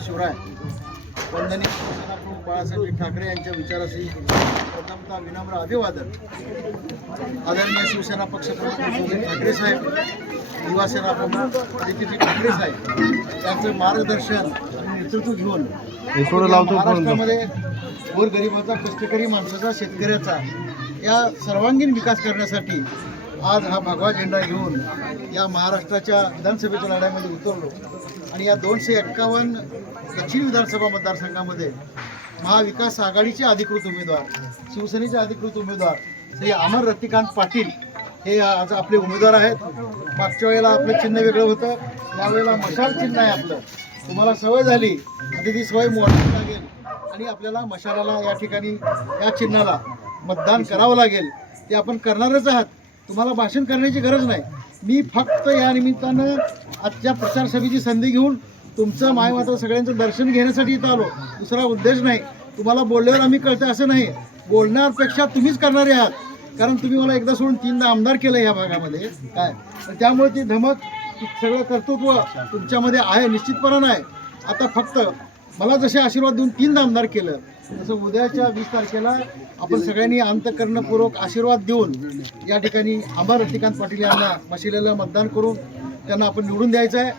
शिवराय वंदनीय शिवसेनाप्रमुख बाळासाहेब ठाकरे यांच्या विचाराशी प्रथमतः विनम्र अभिवादन। आदरणीय शिवसेना पक्षप्रमुख उद्धव ठाकरे साहेब, युवासेना प्रमुख आदित्य ठाकरे साहेब यांचं मार्गदर्शन आणि नेतृत्व घेऊन महाराष्ट्रामध्ये गोरगरिबाचा, कष्टकरी माणसाचा, शेतकऱ्याचा या सर्वांगीण विकास करण्यासाठी आज हा भगवा झेंडा घेऊन या महाराष्ट्राच्या विधानसभेच्या लढ्यामध्ये उतरलो आणि या 251 दक्षिण विधानसभा मतदारसंघामध्ये महाविकास आघाडीचे अधिकृत उमेदवार, शिवसेनेचे अधिकृत उमेदवार श्री अमर रतिकांत पाटील हे आज आपले उमेदवार आहेत। मागच्या वेळेला आपलं चिन्ह वेगळं होतं, यावेळेला मशाल चिन्ह आहे आपलं। तुम्हाला सवय झाली, आता ती सवय मोडावी लागेल आणि आपल्याला मशालाला या ठिकाणी या चिन्हाला मतदान करावं लागेल। ते आपण करणारच आहात, तुम्हाला भाषण करण्याची गरज नाही। मी फक्त या निमित्तानं आजच्या प्रचार सभेची संधी घेऊन तुमचं मायमाता सगळ्यांचं दर्शन घेण्यासाठी इथं आलो, दुसरा उद्देश नाही। तुम्हाला बोलल्यावर आम्ही कळतं असं नाही, बोलण्यापेक्षा तुम्हीच करणारे आहात, कारण तुम्ही मला एकदा सोडून 3दा आमदार केलं या भागामध्ये काय, त्यामुळे ती धमक सगळं कर्तृत्व तुमच्यामध्ये आहे, निश्चितपणानं आहे। आता फक्त मला जसे आशीर्वाद देऊन 3दा आमदार केलं, तसं उद्याच्या 20 तारखेला आपण सगळ्यांनी अंतःकरणपूर्वक आशीर्वाद देऊन या ठिकाणी अमर रतिकांत पाटील यांना मशालीला मतदान करून त्यांना आपण निवडून द्यायचं आहे।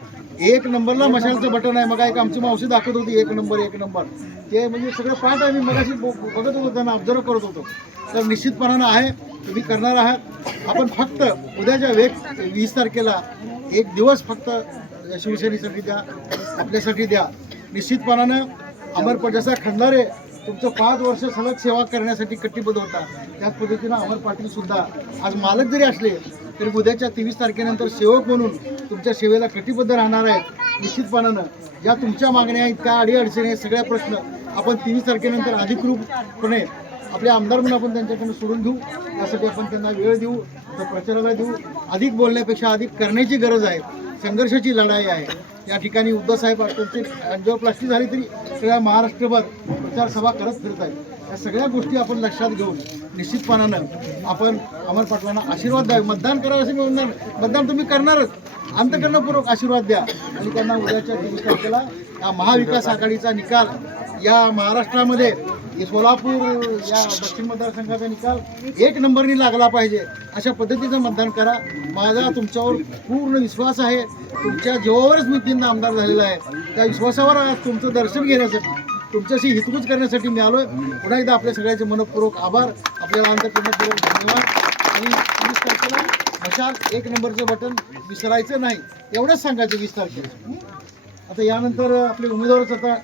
1 नंबरला मशालचं बटन आहे। मग एक आमची मावशी दाखवत होती 1 नंबर 1 नंबर, ते म्हणजे सगळं पाठ आहे। मी मगाशी बघत होतो, त्यांना ऑब्झर्व करत होतो, तर निश्चितपणानं आहे, तुम्ही करणार आहात। आपण फक्त उद्याच्या 20 तारखेला 1 दिवस फक्त शिवसेनेसाठी द्या, आपल्यासाठी द्या। निश्चितपणानं अमर जसा खंडारे तुमचं 5 वर्ष सलग सेवा करण्यासाठी कटिबद्ध होता, त्याच पद्धतीनं अमर पाटील सुद्धा आज मालक जरी असले तरी उद्याच्या 23 तारखेनंतर सेवक म्हणून तुमच्या सेवेला कटिबद्ध राहणार आहेत। निश्चितपणानं ज्या तुमच्या मागण्या आहेत, त्या अडीअडचणी आहेत, सगळ्या प्रश्न आपण 23 तारखेनंतर अधिकृतपणे आपले आमदार म्हणून आपण त्यांच्याकडून सोडून घेऊ। त्यासाठी आपण त्यांना वेळ देऊ, त्या प्रचाराला देऊ। अधिक बोलण्यापेक्षा अधिक करण्याची गरज आहे, संघर्षाची लढाई आहे। या ठिकाणी उद्धव साहेब त्यांची अँजिओप्लास्टी झाली तरी सगळ्या महाराष्ट्रभर प्रचार सभा करत फिरत आहेत। या सगळ्या गोष्टी आपण लक्षात घेऊन निश्चितपणानं आपण अमर पाटलांना आशीर्वाद द्यावे। मतदान करावं असं मी म्हणणार, मतदान तुम्ही करणारच, अंतःकरणपूर्वक आशीर्वाद द्या आणि त्यांना उद्याच्या 23 तारखेला या महाविकास आघाडीचा निकाल या महाराष्ट्रामध्ये सोलापूर या दक्षिण मतदारसंघाचा निकाल 1 नंबरनी लागला पाहिजे, अशा पद्धतीचं मतदान करा। माझा तुमच्यावर पूर्ण विश्वास आहे, तुमच्या जीवावरच मी 3दा आमदार झालेला आहे। त्या विश्वासावर आज तुमचं दर्शन घेण्यासाठी, तुमच्याशी हितगुज करण्यासाठी मी आलो आहे। पुन्हा एकदा आपल्या सगळ्यांचे मनपूर्वक आभार, आपल्याला अंतःकरणपूर्वक धन्यवाद। आणि 20 तारखेला मशाल 1 नंबरचं बटन विसरायचं नाही, एवढंच सांगायचं 20 तारखेला। आता यानंतर आपले उमेदवारच आता